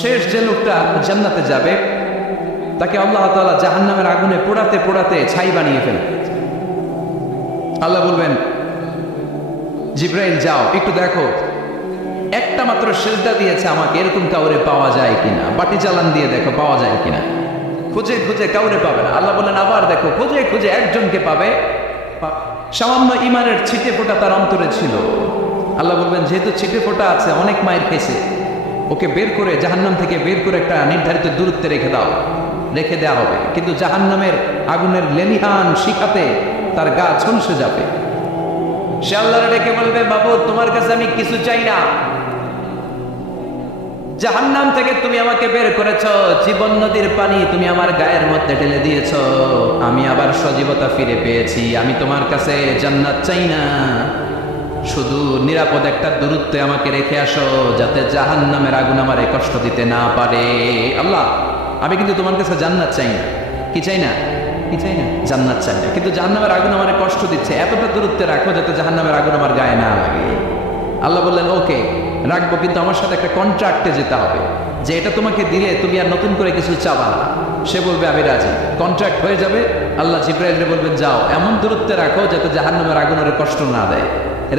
শেষ যে লোকটা জান্নাতে যাবে তাকে আল্লাহ তাআলা জাহান্নামের আগুনে পোড়াতে পোড়াতে ছাই বানিয়ে ফেলে। আল্লাহ বলবেন, জিব্রাইল যাও একটু দেখো, একটা মাত্র সেজদা দিয়েছে আমাকে, এরকম কাউরে পাওয়া যায় কিনা, বাটি চালান দিয়ে দেখো পাওয়া যায় কিনা। খুঁজে খুঁজে কাউরে পাবে না। আল্লাহ বললেন আবার দেখো, খুঁজে খুঁজে একজনকে পাবে, সামান্য ইমানের ছিটে ফোঁটা তার অন্তরে ছিল। আল্লাহ বলবেন যেহেতু ছিটে ফোঁটা আছে, অনেক মায়ের খেয়েছে, ওকে বের করে জাহান্নাম থেকে বের করে একটা নির্ধারিত দূরত্বে রেখে দাও, রেখে দেওয়া হবে। কিন্তু জাহান্নামের আগুনের লেলিহান শিখাতে তার গা ঝলসে যাবে। সে আল্লাহরে ডেকে বলবে, বাবু তোমার কাছে আমি কিছু চাই না, জাহান্নাম থেকে তুমি আমাকে বের করেছো, জীবন নদীর পানি তুমি আমার গায়ের মধ্যে ঢেলে দিয়েছো, আমি আবার সজীবতা ফিরে পেয়েছি। আমি তোমার কাছে জান্নাত চাই না, শুধু নিরাপদ একটা দূরত্বে আমাকে রেখে আসো, যাতে জাহান্নামের আগুন আমারে কষ্ট দিতে না পারে। আল্লাহ আমি কিন্তু তোমার কাছে জান্নাত চাই না। কি চাই না? কি চাই না? জান্নাত চাই না, কিন্তু জাহান্নামের আগুন আমারে কষ্ট দিচ্ছে, এতটা দূরত্বে রাখো যাতে জাহান্নামের আগুন আমার গায়ে না লাগে। আল্লাহ বললেন ওকে রাখবো, কিন্তু আমার সাথে একটা কন্ট্রাক্টে যেতে হবে, যে এটা তোমাকে দিলে তুমি আর নতুন করে কিছু চাবা না। সে বলবে আমি রাজি, কন্ট্রাক্ট হয়ে যাবে। আল্লাহ জিব্রাইলকে বলবেন যাও এমন দূরত্বে রাখো যাতে জাহান্নামের আগুন ওরে কষ্ট না দেয়,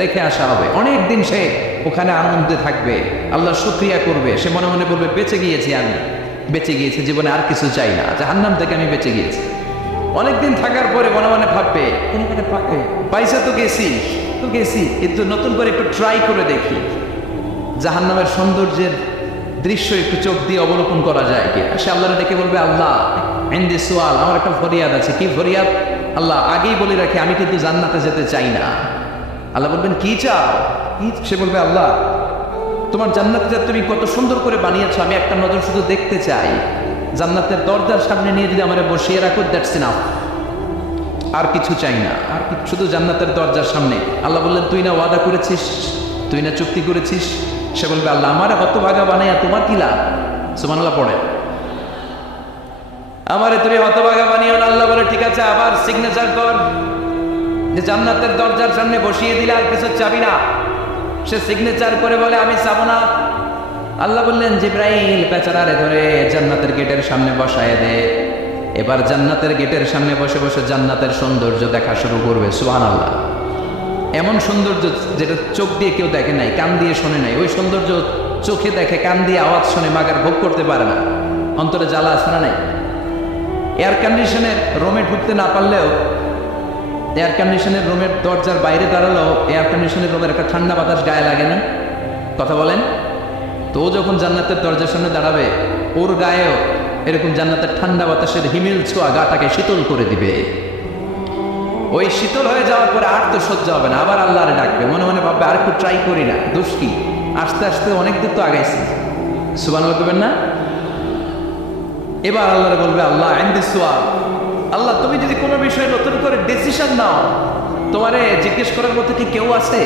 রেখে আসা হবে। অনেক দিন সে ওখানে আনন্দে থাকবে, আল্লাহ শুকরিয়া করবে। সে মনে মনে বলবে বেঁচে গিয়েছি, আমি বেঁচে গিয়েছি, জীবনে আর কিছু চাই না, জাহান্নাম থেকে আমি বেঁচে গিয়েছি। অনেকদিন থাকার পরে মনে মনে ভাববে পয়সা তো গেছি কিন্তু নতুন করে একটু ট্রাই করে দেখি, জাহান্নামের সৌন্দর্যের দৃশ্য একটু চোখ দিয়ে অবলোকন করা যায় কি। সে আল্লাহরে ডেকে বলবে আল্লাহ ইনদি সুয়াল, আমার একটা ফরিয়াদ আছে। কি ফরিয়াদ? আল্লাহ আগেই বলে রাখি আমি কিন্তু জান্নাতে যেতে চাই না। আল্লাহ বলবেন কি চাও? সে বলবে আল্লাহ তোমার জান্নাতটা তুমি কত সুন্দর করে বানিয়েছো, আমি একটা নজর শুধু দেখতে চাই। জান্নাতের দরজার সামনে নিয়ে যদি আমরা বসিয়ে রাখো, দ্যাটস ইনাফ, আর কিছু চাই না, আর শুধু জান্নাতের দরজার সামনে। আল্লাহ বললেন তুই না ওয়াদা করেছিস, তুই না চুক্তি করেছিস। সে বলবে আল্লাহ আমারে হতভাগা বানাইয়া তোমার কি লাভ? সুবহানাল্লাহ পড়ে, আমারে তুমি হতভাগা বানিও না। আল্লাহ বলে ঠিক আছে, আবার সিগনেচার কর যে জান্নাতের দরজার সামনে বসিয়ে দিলে আর কিছু চাবি না। সে সিগনেচার করে বলে আমি চাবো না। আল্লাহ বললেন জিব্রাইল বেচারারে ধরে জান্নাতের গেটের সামনে বসায় দে। এবার জান্নাতের গেটের সামনে বসে বসে জান্নাতের সৌন্দর্য দেখা শুরু করবে। সুবহানাল্লাহ, এমন সৌন্দর্য যেটা চোখ দিয়ে কেউ দেখে নাই, কান দিয়ে শোনে নাই। ওই সৌন্দর্য চোখে দেখে, কান দিয়ে আওয়াজ শুনে মাগার ভোগ করতে পারে না, অন্তরে জ্বালা আসে না নাই। এয়ার কন্ডিশনের রুমে ঢুকতে না পারলেও, এয়ার কন্ডিশনের রুমের দরজার বাইরে দাঁড়ালেও এয়ার কন্ডিশনের রুমের একটা ঠান্ডা বাতাস গায়ে লাগে না? কথা বলেন তো। ও যখন জান্নাতের দরজার সামনে দাঁড়াবে, ওর গায়েও এরকম জান্নাতের ঠান্ডা বাতাসের হিমেল ছোঁয়া গাটাকে শীতল করে দিবে। ওই শীতল হয়ে যাওয়ার পরে আর তো সহ্য হবে না, আবার আল্লাহরে ডাকবে, মনে মনে ভাববে আর একটু ট্রাই করি না, দোষ কি, আস্তে আস্তে অনেক দূর তো আগাইছি। সুবহানাল্লাহ করবেন না? এবার আল্লাহরে বলবে আল্লাহ ইনদি সুয়াল, আল্লাহ তুমি যদি কোনো বিষয়ে নতুন করে ডিসিশন নাও, তোমারে জিজ্ঞেস করার মতো কি কেউ আছে?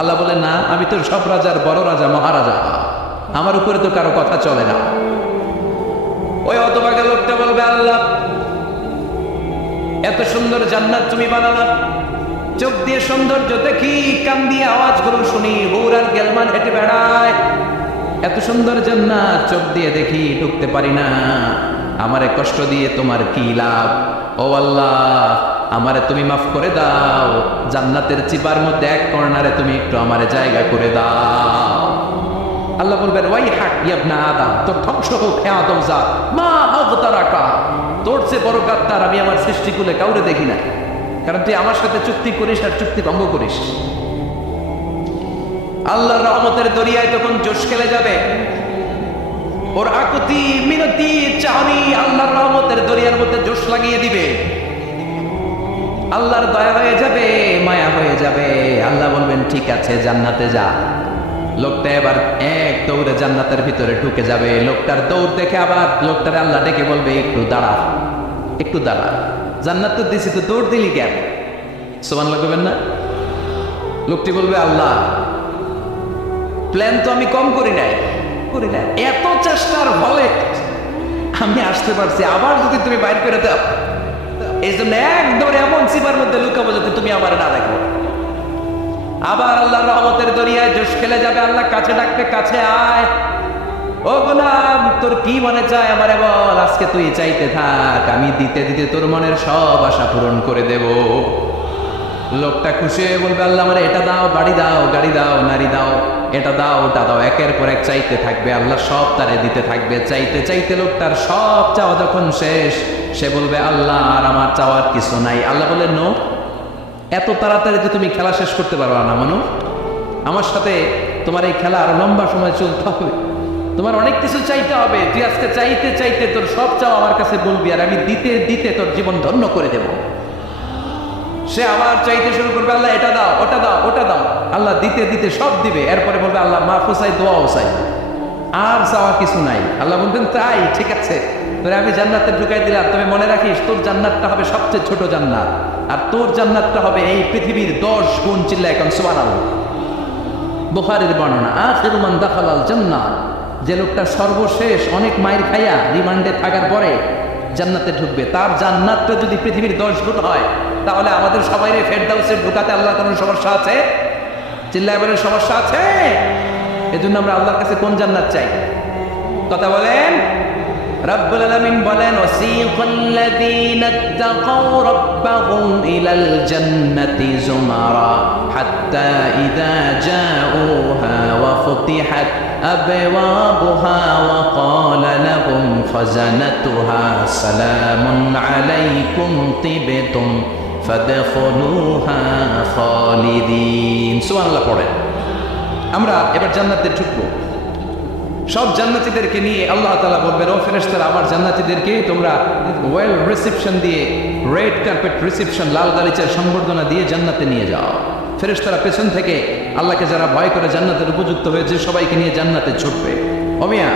আল্লাহ বলে না, আমি তো সব রাজার বড় রাজা, মহারাজা, আমার উপরে তো কারো কথা চলে না। ওই হতভাগা লোকটা বলবে আল্লাহ এত সুন্দর জান্নাত তুমি বানালাম, চোখ দিয়ে সৌন্দর্য দেখি, কান দিয়ে আওয়াজগুলো শুনি, হুর আর গেলমান হেঁটে বেড়ায়, এত সুন্দর জান্নাত চোখ দিয়ে দেখি, ঢুকতে পারি না, আমারে কষ্ট দিয়ে তোমার কি লাভ? ও আল্লাহ আমারে তুমি মাফ করে দাও, জান্নাতের চিপার মধ্যে এক কর্নারে তুমি একটু আমারে জায়গা করে দাও। আল্লাহ বলবেন ওয়াই হাক ইবনা আদম, তোর ধ্বংস হোক হে আদম জাত, মা আগতারাকা, তোর চেয়ে বড় গাদ্দার আমি আমার সৃষ্টিকুলে কাউরে দেখি না, কারণ তুই আমার সাথে চুক্তি করিস আর চুক্তি ভঙ্গ করিস। আল্লাহর রহমতের দরিয়ায় তখন জোশ খেলে যাবে, ওর আকুতি মিনতি চাহনি আল্লাহর রহমতের দরিয়ার মধ্যে জোশ লাগিয়ে দিবে। আল্লাহর দয়া হয়ে যাবে, মায়া হয়ে যাবে। আল্লাহ বলবেন ঠিক আছে জান্নাতে যা। লোকটা এবার এক দৌড়ে জান্নাতের ভিতরে ঢুকে যাবে। লোকটার দৌড় দেখে আবার লোকটার আল্লাহ ডেকে বলবে একটু দাঁড়া, একটু দাঁড়া, জান্নাত তো দিছি, তো দৌড় দিলি কেন? সুবহানাল্লাহ করবেন না? লোকটি বলবে আল্লাহ প্ল্যান তো আমি কম করি নাই, এত চেষ্টার ফলে আমি আসতে পারছি, আবার যদি তুমি বাইর করে দাও, এই জন্য এক দৌড়ে এমন সিপার মধ্যে লুকাবো যাতে তুমি আমার না দেখো। আবার আল্লাহর রহমতের দরিয়ায় জোশ খেলে যাবে। আল্লাহ কাছে ডাকবে, কাছে আয়। ও গোলাম, তোর কি মনে চায় আমারে বল, আজকে তুই চাইতে থাক, আমি দিতে দিতে তোর মনের সব আশা পূরণ করে দেব। লোকটা খুশি হয়ে বলবে, আল্লাহ আমারে এটা দাও, বাড়ি দাও, গাড়ি দাও, নারী দাও, এটা দাও, ওটা দাও, একের পর এক চাইতে থাকবে, আল্লাহ সব তারে দিতে থাকবে। চাইতে চাইতে লোকটার সব চাওয়া যখন শেষ, সে বলবে, আল্লাহ আর আমার চাওয়ার কিছু নাই। আল্লাহ বলে, নো, এত তাড়াতাড়ি যে তুমি খেলা শেষ করতে পারবা না মানু, আমার সাথে তোমার এই খেলা আরো লম্বা সময় চলতে হবে, তোমার অনেক কিছু চাইতে হবে। তুই আজকে চাইতে চাইতে তোর সব চাওয়া আমার কাছে বলবি, আর আমি দিতে দিতে তোর জীবন ধন্য করে দেব। সে আবার চাইতে শুরু করবে, আল্লাহ এটা দাও, ওটা দাও, ওটা দাও, আল্লাহ দিতে দিতে সব দিবে। এরপরে বলবে, আল্লাহ মাফ চাই, দোয়াও চাই, আর চাওয়া কিছু নাই। আল্লাহ বলবেন, তাই ঠিক আছে, তোরে আমি জান্নাতে ঢুকাই দিলাম, তবে মনে রাখিস তোর জান্নাতটা হবে সবচেয়ে ছোট জান্নাত, আর তোর জান্নাতটা হবে এই পৃথিবীর 10 গুণ। চিল্লা এখন সুবহানাল্লাহ। বুখারীর বর্ণনা, আখিরু মান দাখালাল জান্নাহ, যে লোকটা সর্বশেষ অনেক মায়ের খাইয়া রিমান্ডে থাকার পরে জান্নাতে ঢুকবে, তার জান্নাতটা যদি পৃথিবীর 10 গুণ হয়, তাহলে আমাদের সবাইরে ফেরদাউসে ঢুকাতে আল্লাহ কোনো সমস্যা আছে? চিল্লায় বলেন, সমস্যা আছে? এজন্য আমরা আল্লাহর কাছে কোন জান্নাত চাই? কথা বলেন। রব্বুল আলামিন বলেন, ওয়াসিকাল্লাযীনা ইত্তাকাউ রাব্বাহুম ইলাল জান্নাতি যুমারা হাত্তা ইযা জাউহা ওয়া ফুতিহাত আবওয়াবুহা ওয়া ক্বালা লাহুম খাযানাতুহা সালামুন আলাইকুম তিবতুম ফাদখুলুহা খালিদিন। সুবহানাল্লাহ পড়েন। আমরা এবার জান্নাতে ঢুকবো। সব জান্নাতীদেরকে নিয়ে আল্লাহ তাআলা বলবেন, ও ফেরেশতারা, আমার জান্নাতীদেরকে তোমরা ওয়েল রিসেপশন দিয়ে, রেড কার্পেট রিসেপশন, লাল গালিচার সংবর্ধনা দিয়ে জান্নাতে নিয়ে যাও। ফেরেশতারা পেছন থেকে আল্লাহকে যারা ভয় করে জান্নাতের উপযুক্ত হয়েছে সবাইকে নিয়ে জান্নাতে ছুটবে। অমিয়া,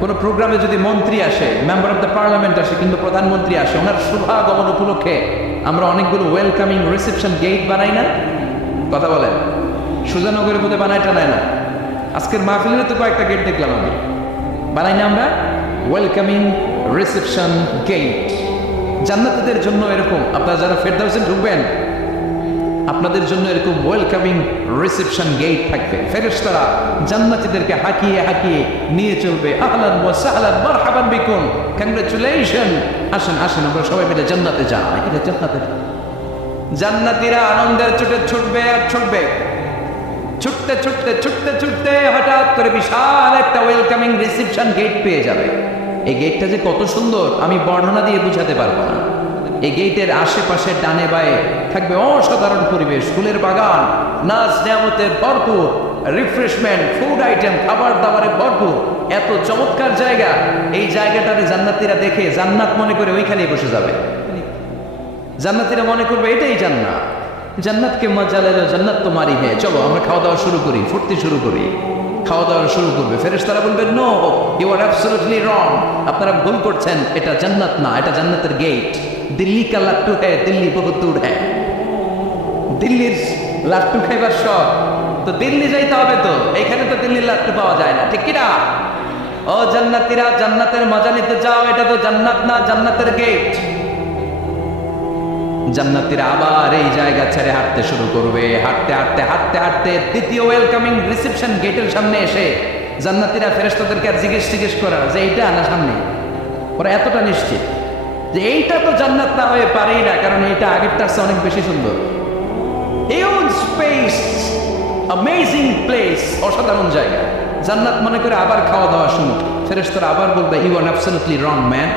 কোনো প্রোগ্রামে যদি মন্ত্রী আসে, মেম্বার অফ দ্য পার্লামেন্ট আসে, কিন্তু প্রধানমন্ত্রী আসে, ওনার শুভাগমন উপলক্ষে আমরা অনেকগুলো ওয়েলকামিং রিসেপশন গেট বানাই না? কথা বলেন। সুজানগরের মধ্যে বানায় টানায় না? আজকের মাহফিলের তো কয়েকটা গেট দেখলাম আমি, বানাই না আমরা? Welcoming reception gate. জান্নাতীদের জন্য এরকম, আপনারা যারা ফেরদাউসে ঢুকবেন, আপনাদের জন্য এরকম ওয়েলকামিং রিসেপশন গেট থাকবে। ফেরেশতারা জান্নাতীদেরকে হাঁকিয়ে হাঁকিয়ে নিয়ে চলবে, আহলান ওয়া সাহলান মারহাবান বিকুম, কংগ্রাচুলেশন, আসেন আসেন, আমরা সবাই মিলে জান্নাতে যাই। এটা জান্নাতে। জান্নাতীরা আনন্দের ছুটে ছুটবে আর ছুটবে, ছুটতে ছুটতে ছুটতে ছুটতে হঠাৎ করে বিশাল একটা ওয়েলকামিং রিসেপশন গেট পেয়ে যাবে। এই গেটটা যে কত সুন্দর আমি বর্ণনা দিয়ে বুঝাতে পারবো না। এই গেটের আশেপাশে ডানে বায়ে থাকবে অসাধারণ পরিবেশ, ফুলের বাগান, নাচ নেয়ামতের ভরপুর, রিফ্রেশমেন্ট, ফুড আইটেম, খাবার দাবারে ভরপুর, এত চমৎকার জায়গা। এই জায়গাটাতে জান্নাতীরা দেখে জান্নাত মনে করে ওইখানেই বসে যাবে। জান্নাতীরা মনে করবে এটাই জান্নাত। জান্নাতকে মজা লাগে, জান্নাত তোমারই, হ্যাঁ চলো আমরা খাওয়া দাওয়া শুরু করি, ফুর্তি শুরু করি। খাওয়া দাওয়া শুরু করবে। ফেরেশতারা বলবে, no, you are absolutely wrong, আপনারা ভুল করছেন, এটা জান্নাত না, এটা জান্নাতের গেট। দিল্লি কা লাট্টু হ্যায়, দিল্লি বহুত দূর হ্যায়। দিল্লির লাট্টু খাইবার শখ তো দিল্লি যাইতে হবে, তো এখানে তো দিল্লির লাট্টু পাওয়া যায় না, ঠিক কিনা? ও জান্নাতীরা, জান্নাতের মজা নিতে চাও? এটা তো জান্নাত না, জান্নাতের গেট। জান্নাতীরা আবার এই জায়গা ছেড়ে হাঁটতে শুরু করবে। হাঁটতে হাঁটতে হাঁটতে হাঁটতে দ্বিতীয় ওয়েলকামিং রিসেপশন গেটের সামনে এসে জান্নাতীরা ফেরেশতাদেরকে আর জিজ্ঞেস করার যে এইটা না সামনে, ওরা এতটা নিশ্চিত যে এইটা তো জান্নাত না হয়ে পারেই না, কারণ এইটা আগেরটার চেয়ে অনেক বেশি সুন্দর। হিউজ স্পেস, অ্যামেজিং প্লেস, অসাধারণ জায়গা। জান্নাত মনে করে আবার খাওয়া দাওয়া শুরু। ফেরেশতারা আবার বলবে, you are absolutely wrong man,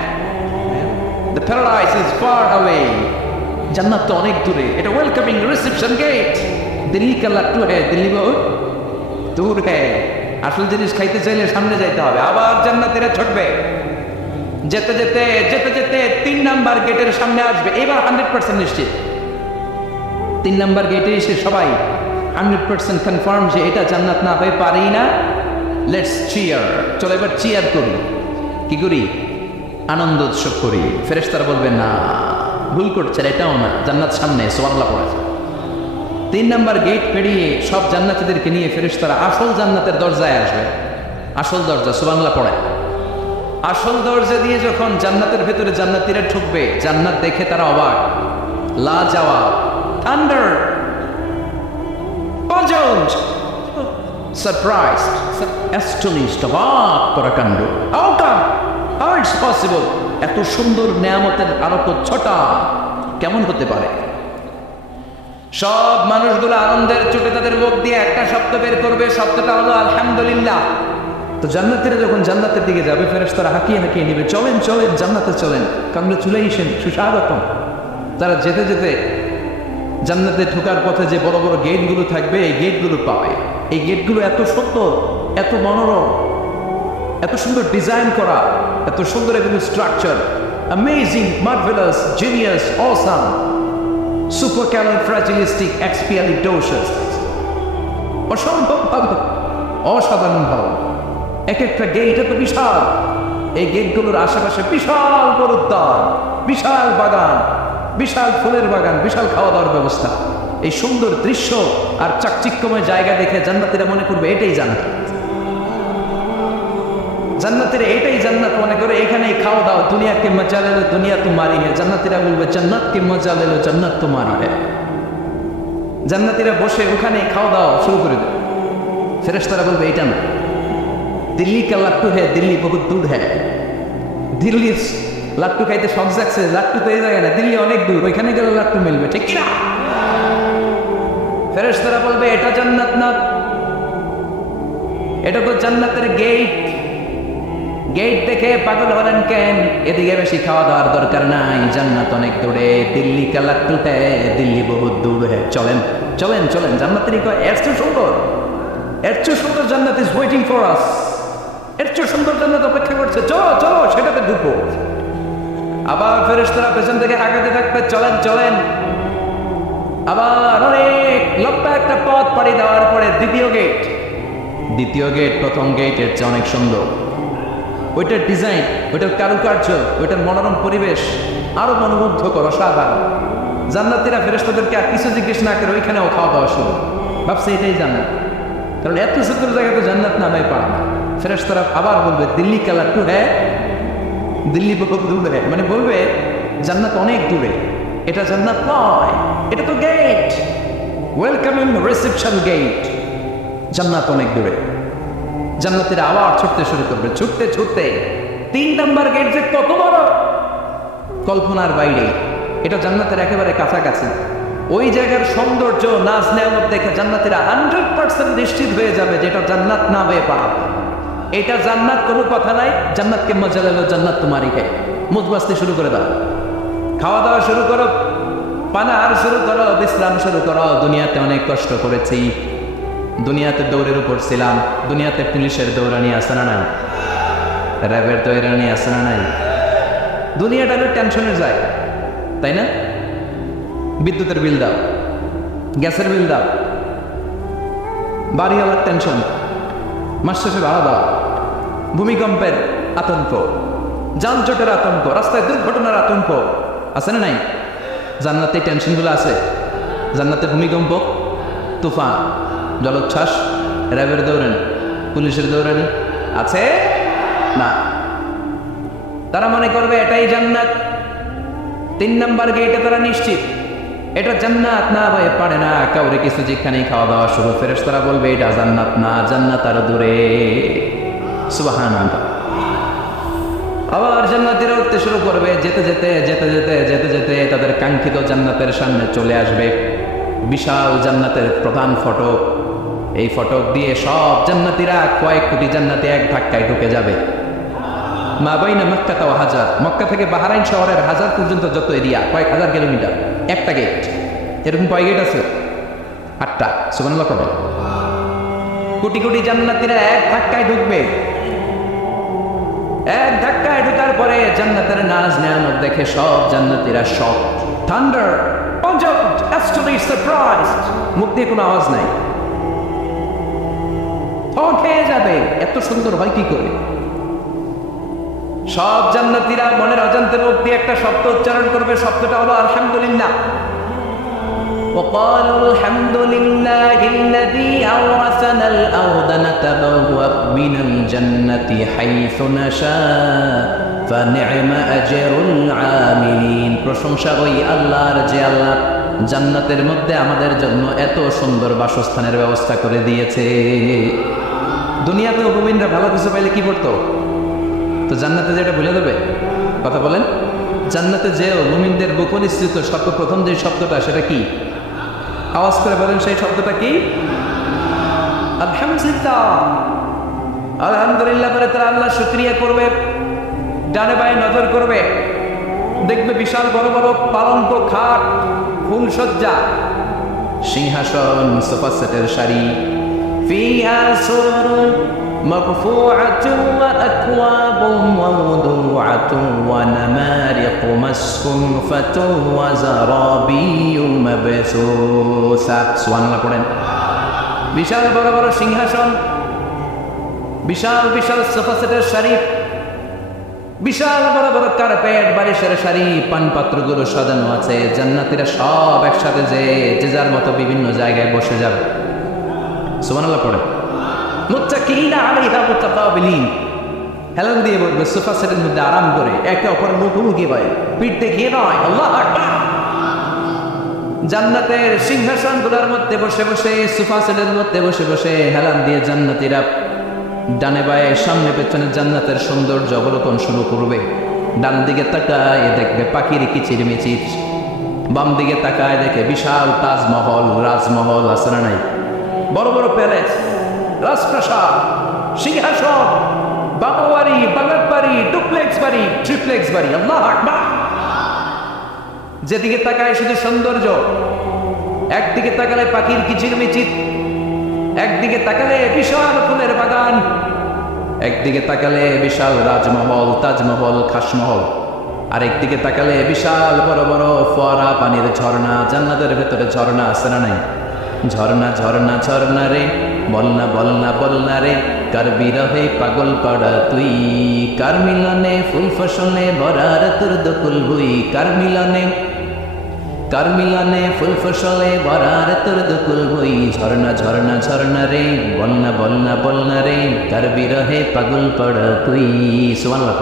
the paradise is far away. জান্নাত তো অনেক দূরে, এটা ওয়েলকামিং রিসেপশন গেট। দিল্লি কা লাট্টু হ্যায়, দিল্লি বহুত দূর হ্যায়। আসল জিনিস খাইতে চাইলে সামনে যাইতে হবে। আবার জান্নাতীরা ছুটবে। যেতে যেতে যেতে যেতে 3 নাম্বার গেটের সামনে আসবে। এবার 100% নিশ্চিত। 3 নাম্বার গেটে এসে সবাই 100% কনফার্ম যে এটা জান্নাত না হয়ে পারেই না। লেটস চিয়ার, চলো এবার চিয়ার করি। কি করি? আনন্দ উৎসব করি। ফেরেশতারা বলবে, না, ভুল করছেন, এটাও না, জান্নাত সামনে। সুবহানাল্লাহ পড়েছে। 3 নাম্বার গেট পেরিয়ে সব জান্নাতীদেরকে নিয়ে ফেরেশতারা আসল জান্নাতের দরজায় আসবে। আসল দরজা, সুবহানাল্লাহ পড়ে। আসল দরজা দিয়ে যখন জান্নাতের ভেতরে জান্নাতীরা ঢুকবে, জান্নাত দেখে তারা অবাক। লা জবাব, থান্ডার, পজন্স, সারপ্রাইজড, অ্যাস্টনিশড, অবাক করা কাণ্ড। How it's possible? এত সুন্দর নেয়ামতের আলোকচ্ছটা কেমন হতে পারে? সব মানুষগুলো আনন্দের চোটে তাদের মুখ দিয়ে একটা শব্দ বের করবে, শব্দটা হলো আলহামদুলিল্লাহ। তো জান্নাতীরা যখন জান্নাতের দিকে যাবে, ফেরেশতারা হাঁকিয়ে হাঁকিয়ে নিবে, চলেন চলেন জান্নাতে চলেন, কংগ্রেচুলেশন, সুস্বাগতম। তারা যেতে যেতে জান্নাতে ঢোকার পথে যে বড় বড় গেটগুলো থাকবে, এই গেটগুলো পাবে। এই গেটগুলো এত সুন্দর, এত মনোরম, এত সুন্দর ডিজাইন করা, এত সুন্দর এবং structure, amazing, marvellous, genius, awesome, supercalifragilisticexpialidocious, অসম্ভব ভালো, অসাধারণ ভালো। এক একটা গেট এত বিশাল, এই গেটগুলোর আশেপাশে বিশাল বড় উদ্যান, বিশাল বাগান, বিশাল ফুলের বাগান, বিশাল খাওয়া দাওয়ার ব্যবস্থা। এই সুন্দর দৃশ্য আর চাকচিক্যময় জায়গা দেখে জান্নাতীরা মনে করবে এটাই জান্নাত। জান্নাতীরা এটাই জান্নাত মনে করে, এখানেই খাওয়া দাও। দুনিয়াকে মজা লেলো দুনিয়া তোমারি হে। জান্নাতীরা বলবে জান্নাতকে মজা লেলো জান্নাত তোমারি হে। জান্নাতীরা বসে ওখানে খাওয়া দাওয়া শুরু করে দেবে। ফেরেশতারা বলবে এটা না, দিল্লি কা লাট্টু হে, দিল্লি বহুত দূর হ্যাঁ। দিল্লির লাট্টু খাইতে শখ জাগছে, লাট্টু তো এই জায়গায় না, দিল্লি অনেক দূর, ওইখানে গেলে লাট্টু মিলবে, ঠিক না? ফেরেশতারা বলবে এটা জান্নাত না, এটা তো জান্নাতের গেট। গেট দেখে পাগল হলেন কেন? এদিকে বেশি খাওয়া দাওয়ার দরকার নাই, জান্নাত অনেক দূরে। দিল্লি কা লাট্টু হে, দিল্লি বহুত দূর হ্যাঁ। চলেন চলেন চলেন। জান্নাতেরই কয় এর চেয়ে সুন্দর, এর চেয়ে সুন্দর জান্নাত ইজ ওয়েটিং ফর আস। এর চেয়ে সুন্দর জান্নাত অপেক্ষা করছে, চলো চলো সেটাতে ঢুকবো। আবার ফেরেশতারা পেছন থেকে আগাতে থাকবে, চলেন চলেন। আবার অনেক লম্বা একটা পথ পাড়ি দেওয়ার পরে দ্বিতীয় গেট। দ্বিতীয় গেট প্রথম গেটের চেয়ে অনেক সুন্দর। ওইটার ডিজাইন, ওইটার কারুকার্য, ওইটার মনোরম পরিবেশ আরো মনোমুগ্ধকর, অসাধারণ। জান্নাতীরা ফেরেশতাদেরকে আর কিছু জিজ্ঞেস না করে ওইখানেও খাওয়া দাওয়া শুরু। ভাবছে এটাই জান্নাত, কারণ এত সুন্দর জায়গা তো জান্নাত নামে পারে না। ফেরেশতারা আবার বলবে দিল্লি কা লাট্টু হ্যাঁ, দিল্লি বহুত দূরে, মানে বলবে জান্নাত অনেক দূরে, এটা জান্নাত নয়, এটা তো গেট, ওয়েলকামিং রিসেপশন গেট। জান্নাত অনেক দূরে। জান্নাতীরা আবার ছুটতে শুরু করবে, ছুটতে ছুটতে 3 নাম্বার গেট যে কত বড়, কল্পনার বাইরে। এটা জান্নাতের একেবারে কাছাকাছি। ওই জায়গার সৌন্দর্য, নাজ নেয়ামত দেখে জান্নাতীরা 100% নিশ্চিত হয়ে যাবে যেটা জান্নাত না হয়ে পাওয়া। এটা জান্নাত, কোনো কথা নাই। জান্নাতকে মজা লেলো জান্নাত তোমারই হে। মুখ বাঁচতে শুরু করে দাও, খাওয়া দাওয়া শুরু করো, পানাহার শুরু করো, বিশ্রাম শুরু করো। দুনিয়াতে অনেক কষ্ট করেছি, দুনিয়াতে দৌড়ের উপর ছিলাম, দুনিয়াতে পুলিশের দৌড়ানি আছে না নাই, র্যাবের দৌড়ানি আছে না নাই। দুনিয়াটা টেনশনের যায়, তাই না? বিদ্যুতের বিল দাও, গ্যাসের বিল দাও, বাড়িওয়ালার টেনশন, মাস শেষে ভাড়া দাও, ভূমিকম্পের আতঙ্ক, যানজটের আতঙ্ক, রাস্তায় দুর্ঘটনার আতঙ্ক আছে না নাই? জান্নাতে টেনশনগুলো আছে। জান্নাতে ভূমিকম্প, তুফান, জলোচ্ছ্বাস, র্যাবের দৌড়ানি, পুলিশের দৌড়ানি আছে না। তারা মনে করবে এটাই জান্নাত। 3 নাম্বার গেটে তারা নিশ্চিত এটা জান্নাত না হয়ে পারে না। কাউরে কিছু যেখানেই খাওয়া দাওয়া শুরু, ফেরেশতারা বলবে এটা জান্নাত না, জান্নাত আরো দূরে। সুবহানাল্লাহ। আবার জান্নাতীরা উঠতে শুরু করবে, যেতে যেতে যেতে যেতে যেতে যেতে তাদের কাঙ্ক্ষিত জান্নাতের সামনে চলে আসবে। বিশাল জান্নাতের প্রধান ফটক। এই ফটক দিয়ে সব জান্নাতীরা, কয়েক কোটি জান্নাতি এক ধাক্কায় ঢুকে যাবে। মা বাইনা মক্কা ওয়া হাজার, মক্কা থেকে বাহরাইন শহরের হাজার পর্যন্ত যত এরিয়া, কয়েক হাজার কিলোমিটার, একটা গেট। এরকম কয় গেট আছে? 8টা। সুবহানাল্লাহ কবে? কোটি কোটি জান্নাতীরা এক ধাক্কায় ঢুকবে। এক ধাক্কায় ঢোকার পরে জান্নাতের নাজ নেয়ামত দেখে সব জান্নাতীরা শক, থান্ডার, অ্যাস্টনিশড, সারপ্রাইজড। মুখ দিয়ে কোনো আওয়াজ নাই, খেয়ে যাবে। এত সুন্দর হয় কি করে? সব জান্নাতীরা মনের অজান্তে মুখ দিয়ে একটা শব্দ উচ্চারণ করবে, শব্দটা হলো আলহামদুলিল্লাহ। وقالوا الحمد لله الذي أورثنا الأرض نتبوأ من الجنة حيث نشاء فنعم أجر العاملين। প্রশংসা ওই আল্লাহর যে আল্লাহ জান্নাতের মধ্যে আমাদের জন্য এত সুন্দর বাসস্থানের ব্যবস্থা করে দিয়েছে। দুনিয়াতেও মুমিনরা ভালো কিছু পাইলে কি করতো? তো জান্নাতে যেটা ভুলে দেবে? কথা বলেন। জান্নাতে যেও মুমিনদের বুক নিশ্চিত সর্বপ্রথম যে শব্দটা, সেটা কি? আওয়াজ করে বলেন, সেই শব্দটা কি? আলহামদুলিল্লাহ। আলহামদুলিল্লাহ বলে তারা আল্লাহ শুকরিয়া করবে, ডানে বায়ে নজর করবে, দেখবে বিশাল বড় বড় পালঙ্ক, খাট, ফুলসজ্জা, সিংহাসন, সোফা সেটের সারি, ফিহা সুরুরুন মারফুআতুন ওয়া আকওয়াবুন মাওদুআতুন ওয়া নামারিকু মাসফুফাতুন ওয়া যারাবিয়্যু মাবসুসা। সুবহানাল্লাহ পড়েন। বিশাল বড় বড় সিংহাসন, বিশাল বিশাল সোফা সেটের সারি, বিশাল বড় বড় কার্পেট, বালিশের শাড়ি, পানপাত্রগুলো সাজানো আছে। জান্নাতীরা সব একসাথে যে যার মতো বিভিন্ন জায়গায় বসে যাবে। সুবহানাল্লাহ পড়ে। মুত্তাকিনা আলাইহা মুতাকাবিলিন, হেলান দিয়ে বলবে সোফা সেটের মধ্যে আরাম করে, একে অপরের মুখোমুখি হয়, পিঠ দেখিয়ে নয়। আল্লাহু আকবার। জান্নাতের সিংহাসনগুলোর মধ্যে বসে বসে, সোফা সেটের মধ্যে বসে বসে হেলান দিয়ে জান্নাতীরা ডানে বায়ে সামনে পেছনে জান্নাতের সৌন্দর্য অবলোকন শুরু করবে। ডান দিকে তাকায় দেখবে পাখির কিচিরমিচির, বাম দিকে তাকায় দেখে বিশাল তাজমহল, রাজমহল আছে না নাই? বড় বড় প্যালেস, রাজপ্রাসাদ, সিংহাসন, বাবা বাড়ি, বাগান বাড়ি, ডুপ্লেক্স বাড়ি, ট্রিপ্লেক্স বাড়ি। আল্লাহু আকবার। যেদিকে তাকায় শুধু সৌন্দর্য। একদিকে তাকালে পাখির কিচিরমিচির, একদিকে তাকালে বিশাল ফুলের বাগান, একদিকে তাকালে বিশাল রাজমহল, তাজমহল, খাসমহল, আর একদিকে তাকালে বিশাল বড় বড় ফোয়ারা, পানির ঝর্ণা। জান্নাতের ভেতরে ঝর্ণা আছে না নাই? ঝর্ণা ঝর্ণা ঝর্ণা রে, বলনা বলনা বলনা রে, কার বিরহে পাগল পাড়া তুই, কার মিলনে ফুল ফসলে ভরার তোর দকুল বই, কার মিলনে ফুল ফসলে ভরার তোর দকুল বই। ঝর্ণা ঝর্ণা ঝর্ণা রে, বলনা বলনা বলনা রে, কার বিরহে পাগল পাড়া তুই। সুবহানাল্লাহ।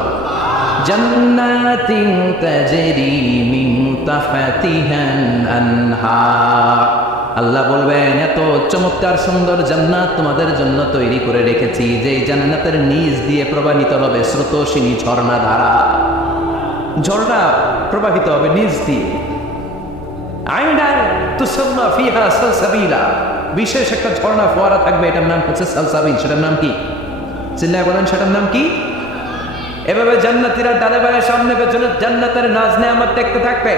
জান্নাতিন তাজরি মিন তাহতিহাল আনহার। আল্লাহ বলবেন, এত চমৎকার সুন্দর জান্নাত তোমাদের জন্য তৈরি করে রেখেছি, যে জান্নাতের নিচ দিয়ে প্রবাহিত হবে স্রোতস্বিনী ঝর্ণা ধারা। ঝর্ণা প্রবাহিত হবে নিচ দিয়ে। আইনান তুসাম্মা ফিহা সালসাবিলা, বিশেষ একটা ঝর্ণা ফোয়ারা থাকবে, এটার নাম হচ্ছে সালসাবিল। সেটার নাম কি? চিল্লায় বলেন, সেটার নাম কি? এভাবে জান্নাতীরা ডানে বায়ে সামনে পেছনে জান্নাতের নাজ নেয়ামত দেখতে থাকবে।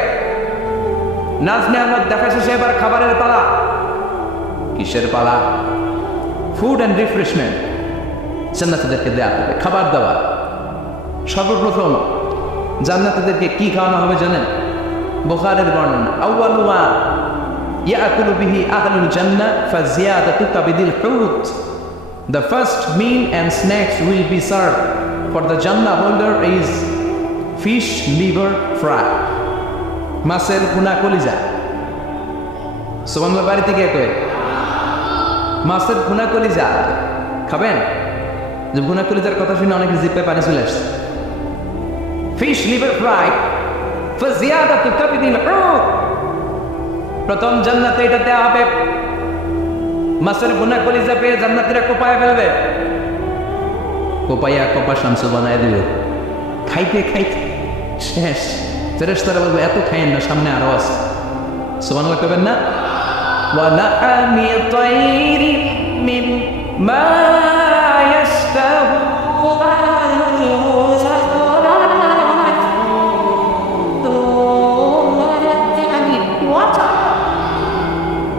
নাজ নেয়ামত দেখা শেষে এবার খাবারের পালা। কিসের পালা? ফুড অ্যান্ড রিফ্রেশমেন্ট জান্নাতীদেরকে দেয়া হবে, খাবার দাবার। সর্বপ্রথম জান্নাতীদেরকে কি খাওয়ানো হবে জানেন? বুখারীর বর্ণনা, আউয়ালু মা ইয়াকুলু বিহি আহলুল জান্নাহ ফাজিয়াদাতু কাবিদিল হুত। The first meal and snacks will be served for the Jannah holder is fish liver fry, মাছের ভুনা কলিজা। সুবহানাল্লাহ। বাড়িতে গিয়ে কই মাছের ভুনা কলিজা খাবেন? যে ভুনা কলিজার কথা শুনে অনেক জিভে পানি চলে আসছে। ফিশ লিভার ফ্রাই ফাজিয়াদাতু কাবিদিল হুত, প্রথম জান্নাতে এটা দেয়া হবে। মাছের ভুনা কলিজা পেয়ে জান্নাতীরা কোপায় ফেলবে, কোপাইয়া কপা শামসু বানায় দিবে। খাইতে খাইতে শেষ। ফেরেশতারা বলবে, এত খাইয়েন না, সামনে আরো আছে। সুবহানাল্লাহ কবেন না? ওয়া লাহামি তাইরিন মিম্মা ইয়াশতাহুন,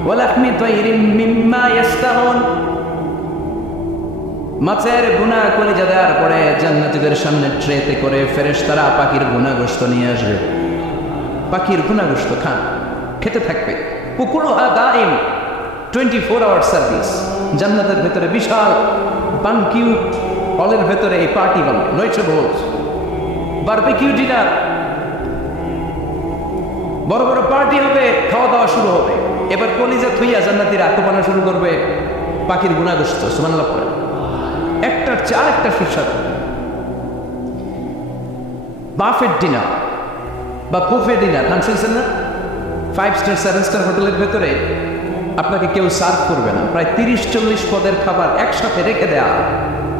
ওয়া লাহমি তাইরিন মিম্মা ইয়াশতাহুন। মাছের ভুনা কলিজা দেওয়ার পরে জান্নাতীদের সামনে ট্রেতে করে ফেরেশতারা পাখির ভুনা গোশত নিয়ে আসবে। পাখির ভুনা গোশত খান, খেতে থাকবে। কুকুরুহা দাইম, 24 আওয়ার সার্ভিস। জান্নাতের ভেতরে বিশাল বানকিউট হলের ভেতরে এই পার্টি হল, নয়শো ভোজ, বারবিকিউ ডিনার, বড় বড় পার্টি হবে, খাওয়া দাওয়া শুরু হবে। এবার কলিজা থুইয়া জান্নাতীরা আত্মপানা শুরু করবে পাখির ভুনা গোশত। সুবহানাল্লাহ পড়ে। একটার চেয়ে আরেকটা সুস্বাদু। বাফেট ডিনার বা বুফে ডিনার, নাম শুনছেন না? 5 স্টার 7 স্টার হোটেলের ভেতরে আপনাকে কেউ সার্ভ করবে না, প্রায় 30-40 পদের খাবার একসাথে রেখে দেওয়া,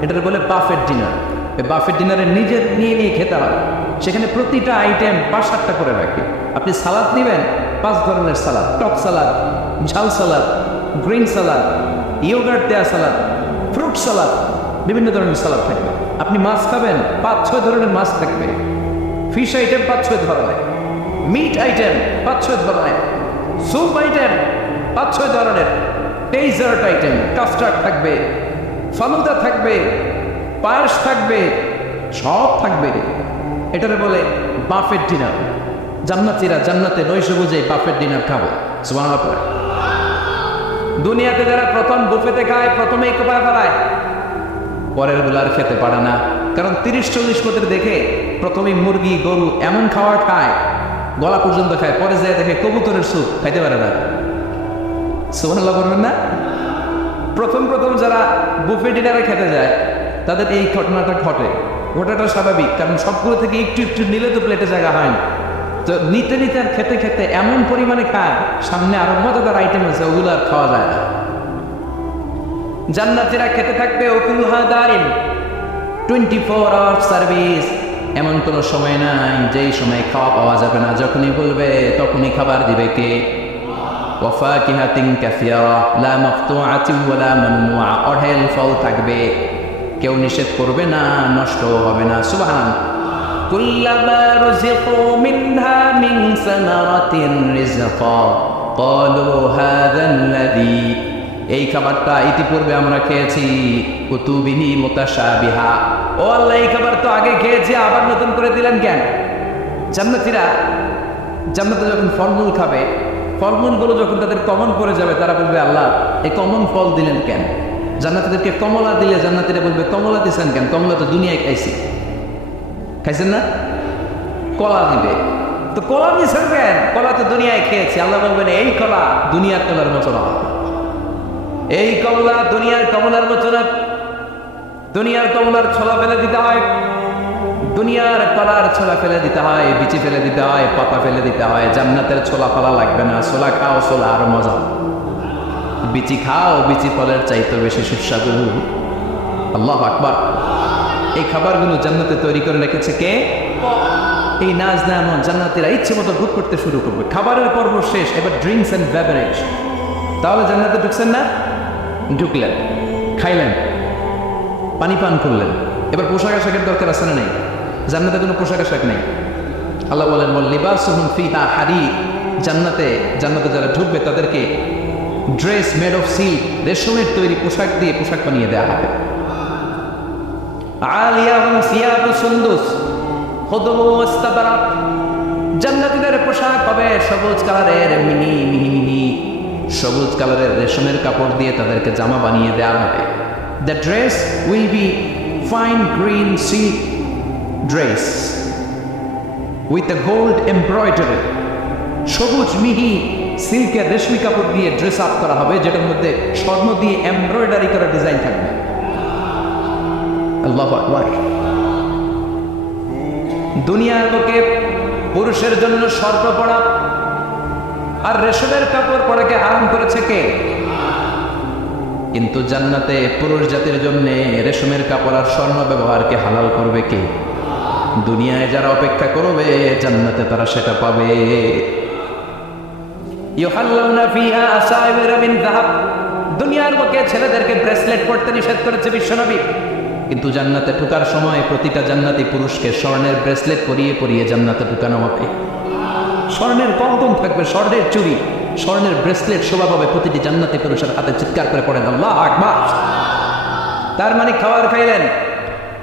এটার বলে বাফেট ডিনার। এই বাফেট ডিনারে নিজের নিয়ে খেতে হয়। সেখানে প্রতিটা আইটেম 5-7টা করে রাখে। আপনি সালাদ নেবেন, 5 ধরনের সালাদ, টক সালাদ, ঝাল সালাদ, গ্রিন সালাদ, ইয়োগার্ট দেয়া সালাদ, ফ্রুট সালাদ, বিভিন্ন ধরনের সালাদ থাকবে। আপনি মাছ খাবেন, 5-6 ধরনের মাছ থাকবে। ফিশ আইটেম 5-6 ধরনের, মিট আইটেম 5-6 ধরনের, স্যুপ আইটেম 5-6 ধরনের, ডেজার্ট আইটেম, কাস্টার্ড থাকবে, ফালুদা থাকবে, পায়েস থাকবে, সব থাকবে। এটারে বলে বাফেট ডিনার। জান্নাতীরা জান্নাতে নৈশ বুঝে বাফেট ডিনার খাবে। সুবহানাল্লাহ। দুনিয়াতে যারা প্রথম বুফেতে খায়, প্রথমেই কোপায় ফেলায়, পরের গুলার খেতে পারে না। কারণ 30-40 পদের দেখে প্রথমেই মুরগি গরু এমন খাওয়া খায়, গলা পর্যন্ত খায়, পরে যায় দেখে কবুতরের স্যুপ খাইতে পারে না। সুবহানাল্লাহ বলবেন না? প্রথম যারা বুফে ডিনারে খেতে যায় তাদের এই ঘটনাটা ঘটাটা স্বাভাবিক, কারণ সবগুলো থেকে একটু নিলে তো প্লেটে জায়গা হয় না। তো নিতে আর খেতে এমন পরিমাণে খায়, সামনে আরো মজাদার আইটেম আছে, ওগুলো আর খাওয়া যায় না। জান্নাতীরা খেতে থাকবে উকুলুহা দাইম, 24 আওয়ার সার্ভিস। এমন কোনো সময় নাই যেই সময় খাওয়া পাওয়া যাবে না। যখনই বলবে তখনই খাবার দিবে কে? ওয়াফাকিহাতিন কাসীরা লা মাকতুআতিন ওয়ালা মামনুআ, অঢেল ফল থাকবে, কেউ নিষেধ করবে না, নষ্ট হবে না। সুবহানাল্লাহ। কুল্লামা রুজিকু মিনহা মিন সামারাতিন রিজকা ক্বালু হাযাল্লাযী, এই খাবারটা ইতিপূর্বে আমরা খেয়েছি, কুতুবিহি মুতাশাবিহা, ও আল্লাহ এই খাবার তো আগে খেয়েছি, আবার নতুন করে দিলেন কেন? জান্নাতীরা জান্নাতে যখন ফলমূল খাবে, ফলমূলগুলো যখন তাদের কমন পড়ে যাবে, তারা বলবে আল্লাহ এই কমন ফল দিলেন কেন? জান্নাতীদেরকে কমলা দিলে জান্নাতীরা বলবে কমলা দিয়েছেন কেন? কমলা তো দুনিয়ায় খাইছেন না? কলা দিবে, তো কলা দিয়েছেন কেন? কলা তো দুনিয়ায় খেয়েছি। আল্লাহ বলবেন এই কলা দুনিয়ার কলার মতো না, এই কমলা দুনিয়ার কমলার মতো না। দুনিয়ার কমলার ছোলা ফেলে দিতে হয়, দুনিয়ার কলার ছোলা ফেলে দিতে হয়, বিচি ফেলে দিতে হয়, পাতা ফেলে দিতে হয়। জান্নাতের ছোলা ফলা লাগবে না, ছোলা খাও, ছোলা আরো মজা। বিচি খাও, বিচি ফলের চাইতে বেশি সুস্বাদু। আল্লাহু আকবার। এই খাবারগুলো জান্নাতে তৈরি করে রেখেছে কে? এই নাজ নামন জান্নাতীরা ইচ্ছে মতো ভোগ করতে শুরু করবে। খাবারের পর্ব শেষ, এবার ড্রিঙ্কস এন্ড বেভারেজ। তাহলে জান্নাতে ঢুকছেন না? ঢুকলেন, খাইলেন, পানি পান করলেন, এবার পোশাক আশাকের দরকার আছে না নেই? জান্নাতে কোনো পোশাক আশাক নেই। আল্লাহ বলেন লিবাসুহুম ফিহা হারির, জান্নাতে যারা ঢুকবে তাদেরকে ড্রেস মেড অফ সিল্ক, রেশমের তৈরি পোশাক দিয়ে পোশাক বানিয়ে দেওয়া হবে। আলিয়াহুম সিয়াবু সুন্দুস খুদরু ওয়াস্তাবরাক, জান্নাতীদের পোশাক হবে সবুজ কালারের, মিহি সবুজ কালারের রেশমের কাপড় দিয়ে তাদেরকে জামা বানিয়ে দেওয়া হবে। The dress will be fine green silk dress with a gold embroidery, সবুজ মিহি সিল্কের রেশমি কাপড় দিয়ে ড্রেস আপ করা হবে, যেটার মধ্যে স্বর্ণ দিয়ে এমব্রয়ডারি করা ডিজাইন থাকবে। আল্লাহু আকবার। দুনিয়ার লোকে পুরুষের জন্য স্বর্ণ পরা আর রেশমের কাপড় পরাকে আরাম করেছে কে? কিন্তু জান্নাতে পুরুষ জাতির জন্য রেশমের কাপড় আর স্বর্ণ ব্যবহারকে হালাল করবে কে? দুনিয়ায় যারা অপেক্ষা করবে, জান্নাতে তারা সেটা পাবে। ইউহাল্লাউনা ফিহা আসাইবিরা মিন যাহাব, দুনিয়ার লোকে ছেলেদেরকে ব্রেসলেট পরতে নিষেধ করেছে বিশ্বনবী, কিন্তু জান্নাতে ঢোকার সময় প্রতিটা জান্নাতি পুরুষকে স্বর্ণের ব্রেসলেট পরিয়ে জান্নাতে ঢুকানো হবে। স্বর্ণের কঙ্কন থাকবে, স্বর্ণের চুড়ি, স্বর্ণের ব্রেসলেট শোভা পাবে প্রতিটি জান্নাতি পুরুষের হাতে। চিৎকার করে পড়েন আল্লাহু আকবার। তার মানে খাবার খাইলেন,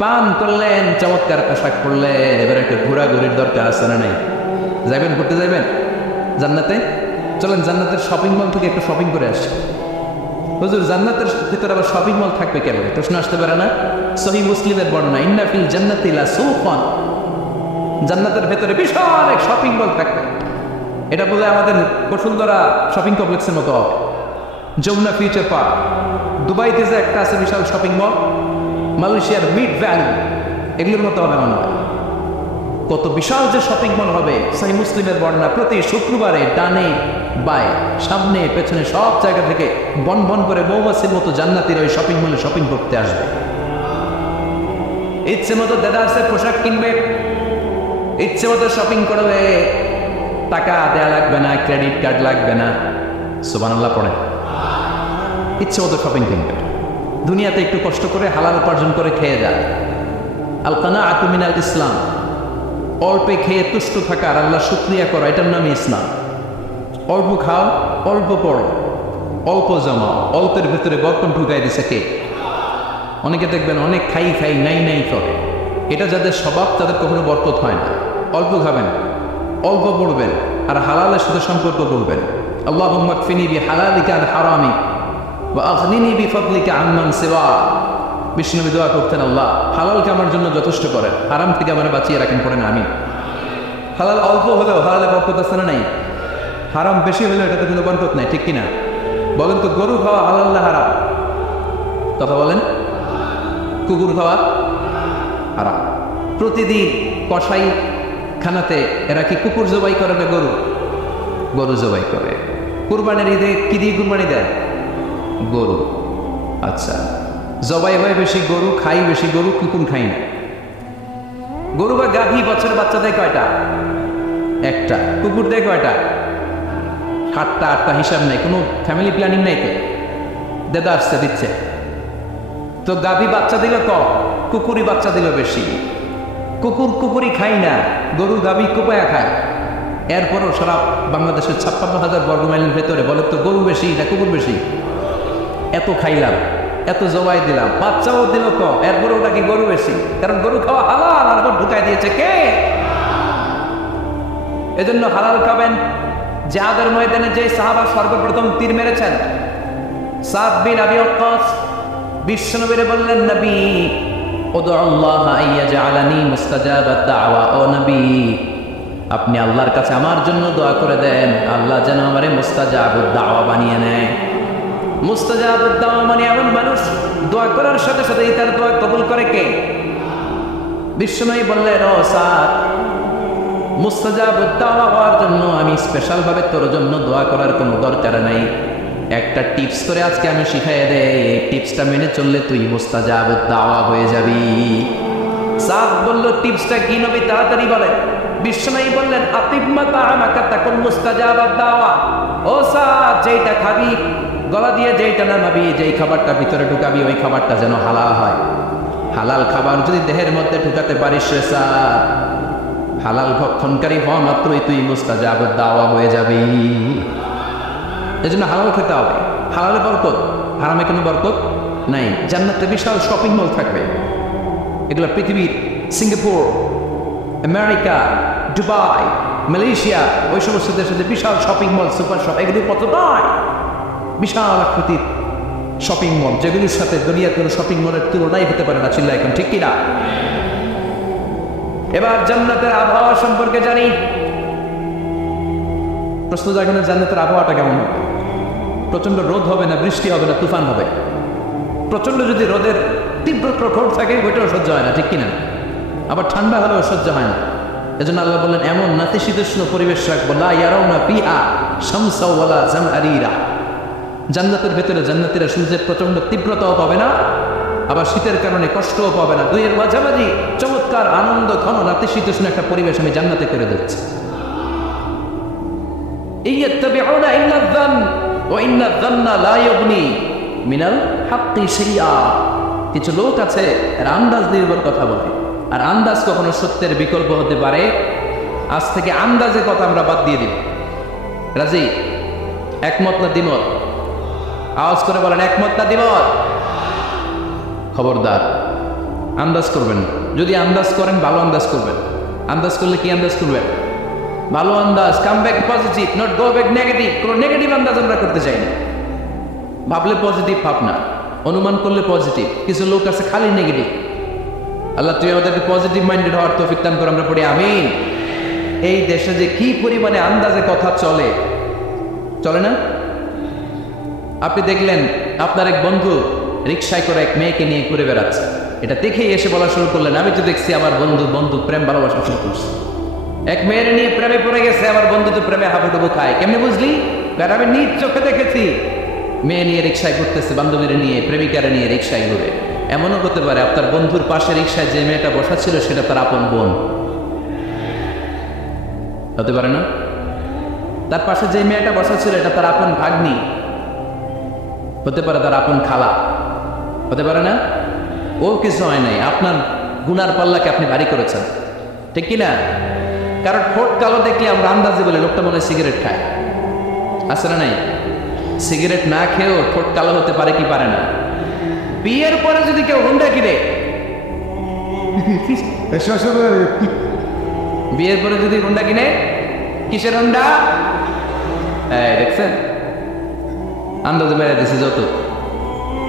পান করলেন, চমৎকার পোশাক পরলেন, এবার একটু ঘোরাঘুরির দরকার আছে না নাই? যাবেন, ঘুরতে যাবেন জান্নাতে? চলেন জান্নাতের শপিং মল থেকে একটু শপিং করে আসি। হুজুর জান্নাতের ভিতরে আবার শপিং মল থাকবে কেন? প্রশ্ন আসতে পারে না? সহিহ মুসলিমের বর্ণনা, ইন্না ফিল জান্নাতি লা সুকান, জান্নাতের ভেতরে বিশাল এক শপিং মল থাকবে। এটা বলে আমাদের বসুন্ধরা শপিং কমপ্লেক্সের মতো হবে, যমুনা ফিউচার পার্ক, দুবাইতে যে একটা আছে বিশাল শপিং মল, মালয়েশিয়ার মিড ভ্যালি, এগুলোর মতো হবে মনে হয়। কত বিশাল যে শপিং মল হবে। সহিহ মুসলিমের বর্ণনা, প্রতি শুক্রবারে ডানে বায়ে সামনে পেছনে সব জায়গা থেকে বন বন করে মৌমাছির মতো জান্নাতীরা ওই শপিং মলে শপিং করতে আসবে। ইচ্ছে মতো দেদারসের পোশাক কিনবে, ইচ্ছে মতো শপিং করবে, টাকা দেয়া লাগবে না, ক্রেডিট কার্ড লাগবে না। সুবহানাল্লাহ পড়ে। ইচ্ছে মতো শপিং কিনবে, দুনিয়াতে একটু কষ্ট করে হালাল উপার্জন করে খেয়ে যায়। আল কানাআতু মিনাল ইসলাম, অল্পে খেয়ে তুষ্ট থাকা আর আল্লাহ শুকরিয়া করা, এটার নামই ইসলাম। অল্প খাও, অল্প পড়ো, অল্প জমাও, অল্পের ভেতরে বরকত ঢুকাই দিছে কে? অনেকে দেখবেন অনেক খাই খাই নাই নাই করে, এটা যাদের স্বভাব তাদের কখনো বরকত হয় না। অল্প খাবেন, অল্প পড়বেন, আর হালালের সাথে সম্পর্ক করবেন। আল্লাহুম্মা কফিনি বিহালালিকা আন হারামি ওয়া আগনিনি বিফদলিকা আম্মান সিওয়া। বিষ্ণুনবী দোয়া করতেন, আল্লাহ হালালকে আমার জন্য যথেষ্ট করেন, হারাম থেকে আমার বাঁচিয়ে রাখেন, পড়েন আমি। হালাল অল্প হলেও হালালে বরকত আছে না নাই? হারাম বেশি হলেও এটাতে কোনো বরকত নাই, ঠিক কিনা? বলেন তো, গরু খাওয়া হালাল না হারাম? কথা বলেন। কুকুর খাওয়া হারাম। প্রতিদিন কসাই খানাতে এরা কি কুকুর জবাই করে না গরু? গরু জবাই করে। কুরবানির ঈদে কি দিয়ে কুরবানি দেয়? গরু। আচ্ছা, জবাই হয় বেশি গরু, খাই বেশি গরু, কুকুর খাই না। গরু বা গাভী বছর বাচ্চা দেয় কয়টা? একটা। কুকুর দেয় কয়টা? 7টা 8টা, হিসাব নেই, কোনো ফ্যামিলি প্ল্যানিং নাই তো, দেদা আসছে দিচ্ছে। তো গাভী বাচ্চা দিল কম, কুকুরই বাচ্চা দিল বেশি। কুকুর কুকুরই খাই না, গরু গাভী কুপায়া খায়। এরপরও সারা বাংলাদেশের 56,000 বর্গমাইলের ভেতরে বলে তো গরু বেশি না কুকুর বেশি? এত খাইলাম, এত জবাই দিলাম, বাচ্চাও দিল কম, এরপরে ওটাকে গরু বেশি, কারণ গরু খাওয়া হালাল, আর ঢুকাই দিয়েছে কে? এজন্য হালাল খাবেন। জিহাদের ময়দানে যে সাহাবা সর্বপ্রথম তীর মেরেছেন, সাদ বিন আবি ওয়াক্কাস, বিশ্বনবীরে বললেন, নবী উদউ আল্লাহ আইয়াজআলানি মুস্তাজাবাদ দাওয়া। ও নবী, আপনি আল্লাহর কাছে আমার জন্য দোয়া করে দেন, আল্লাহ যেন আমারে মুস্তাজাবুদ দাওয়া বানিয়ে নেয়। মুস্তাজাবুদ দাওয়া মানে এমন মানুষ দোয়া করার সাথে সাথেই তার দোয়া কবুল করে কে? বিশ্বনবী বললেন, ও সাদ, মুস্তাজাবুদ দাওয়া হওয়ার জন্য আমি স্পেশাল ভাবে তোর জন্য দোয়া করার কোনো দরকার নাই। একটা টিপস করে আজকে আমি শিখাই দেই, এই টিপসটা মেনে চললে তুই মুস্তাজাবুদ দাওয়া হয়ে যাবি। সাদ বলল, টিপসটা কি নবী? তাড়াতাড়ি বলেন। বিশ্বনবী বললেন, আতিম্মা তাআমাকা তাকুন মুস্তাজাবাদ দাওয়া। ও সাদ, যেইটা খাবি গলা দিয়ে, যেইটা নামাবি, যেই খাবারটা ভিতরে ঢুকাবি, ওই খাবারটা যেন হালাল হয়। হালাল খাবার যদি দেহের মধ্যে ঢুকাতে পারিস রে সাদ, হালাল ভক্ষণকারী হওয়া মাত্রই তুই মুস্তাজাবুদ দাওয়া হয়ে যাবি। এজন্য হালাল খেতে হবে। হালালে বরকত, হারামে কোনো বরকত নাই। জান্নাতে বিশাল শপিং মল থাকবে, এগুলো পৃথিবীর সিঙ্গাপুর, আমেরিকা, দুবাই, মালয়েশিয়া, ওই সমস্ত দেশে বিশাল শপিং মল, সুপার শপ, এগুলি কত নয়, বিশাল আকৃতির শপিং মল, যেগুলির সাথে দুনিয়ার কোনো শপিং মলের তুলনাই হতে পারে না। চিল্লা এখন ঠিক কিনা? এবার জান্নাতের আবহাওয়া সম্পর্কে জানি। প্রশ্ন জাগে না, জান্নাতের আবহাওয়াটা কেমন হবে? প্রচন্ড রোদ হবে না, বৃষ্টি হবে না, তুফান হবে? প্রচন্ড যদি রোদের তীব্র প্রখর থাকে, ওইটাও সহ্য হয় না, ঠিক কিনা? আবার ঠান্ডা হলেও সহ্য হয় না। এজন্য আল্লাহ বললেন, এমন নাতিশীতোষ্ণ পরিবেশ রাখবো, লা ইয়ারাউনা ফিহা শামসা ওয়ালা জামহারিরা। জান্নাতের ভেতরে জান্নাতীরা সূর্যের প্রচন্ড তীব্রতাও পাবে না, আবার শীতের কারণে কষ্টও পাবে না। দুইয়ের মাঝামাঝি চমৎকার আনন্দ ঘন নাতিশীতোষ্ণ একটা পরিবেশ আমি জান্নাতে করে দিচ্ছি। ইয়াত্তাবিউনা ইল্লা যান ওয়া ইন্না যান্না লা ইউগনি মিনাল হাক্কি শাইআ। কিছু লোক আছে এরা আন্দাজ নির্ভর কথা বলে, আর আন্দাজ কখনো সত্যের বিকল্প হতে পারে। আজ থেকে আন্দাজের কথা আমরা বাদ দিয়ে দিব। রাজি? একমত না দ্বিমত? আওয়াজ করে বলেন, একমত না দ্বিমত? খবরদার আন্দাজ করবেন না। যদি আন্দাজ করেন, ভালো আন্দাজ করবেন। আন্দাজ করলে কি আন্দাজ করবেন? ভালো আন্দাজ। Come back positive, not go back negative. কোনো নেগেটিভ আন্দাজ আমরা করতে চাই না। ভাবলে পজিটিভ ভাবনা, অনুমান করলে পজিটিভ। কিছু লোক আছে খালি নেগেটিভ। আল্লাহ তুই আমাদেরকে পজিটিভ মাইন্ডেড হওয়ার তৌফিক দান করে, আমরা পড়ি আমিন। এই দেশে যে কি পরিমাণে আন্দাজে কথা চলে, চলে না? আপনি দেখলেন আপনার এক বন্ধু রিকশায় করে এক মেয়েকে নিয়ে ঘুরে বেড়াচ্ছে। এটা দেখেই এসে বলা শুরু করলেন, আমি তো দেখছি আমার বন্ধু প্রেম ভালোবাসা শুরু করছে। এক মেয়ের নিয়ে প্রেমে পড়ে গেছে, আমার বন্ধু তো প্রেমে হাবুডুবু খায়। কেমনি বুঝলি? কারণ আমি নিজ চোখে দেখেছি। মেয়ে নিয়ে রিক্সায় ঘুরতেছে, বান্ধবীর নিয়ে, প্রেমিকারে নিয়ে রিক্সায় ঘুরে। এমনও হতে পারে আপনার বন্ধুর পাশে রিক্সায় যে মেয়েটা বসা ছিল সেটা তার আপন বোন, হতে পারে না? তার পাশে যে মেয়েটা বসা ছিল এটা তার আপন ভাগ্নি, হতে পারে তার আপন খালা, হতে পারে না? ও কিছু হয় নাই, আপনার গুনার পাল্লাকে আপনি ভারী করেছেন, ঠিক কিনা? কারণ ঠোঁট কালো দেখলে আমরা আন্দাজে বলে লোকটা মনে হয় সিগারেট খায়, আছে না নাই? সিগারেট না খেয়েও ঠোঁট কালো হতে পারে কি পারে না? বিয়ের পরে যদি কেউ হুন্ডা কিনে, বিয়ের পরে যদি হুন্ডা কিনে, কিসের হুন্ডা? দেখছেন, আন্দাজে মেরে দিছে যত।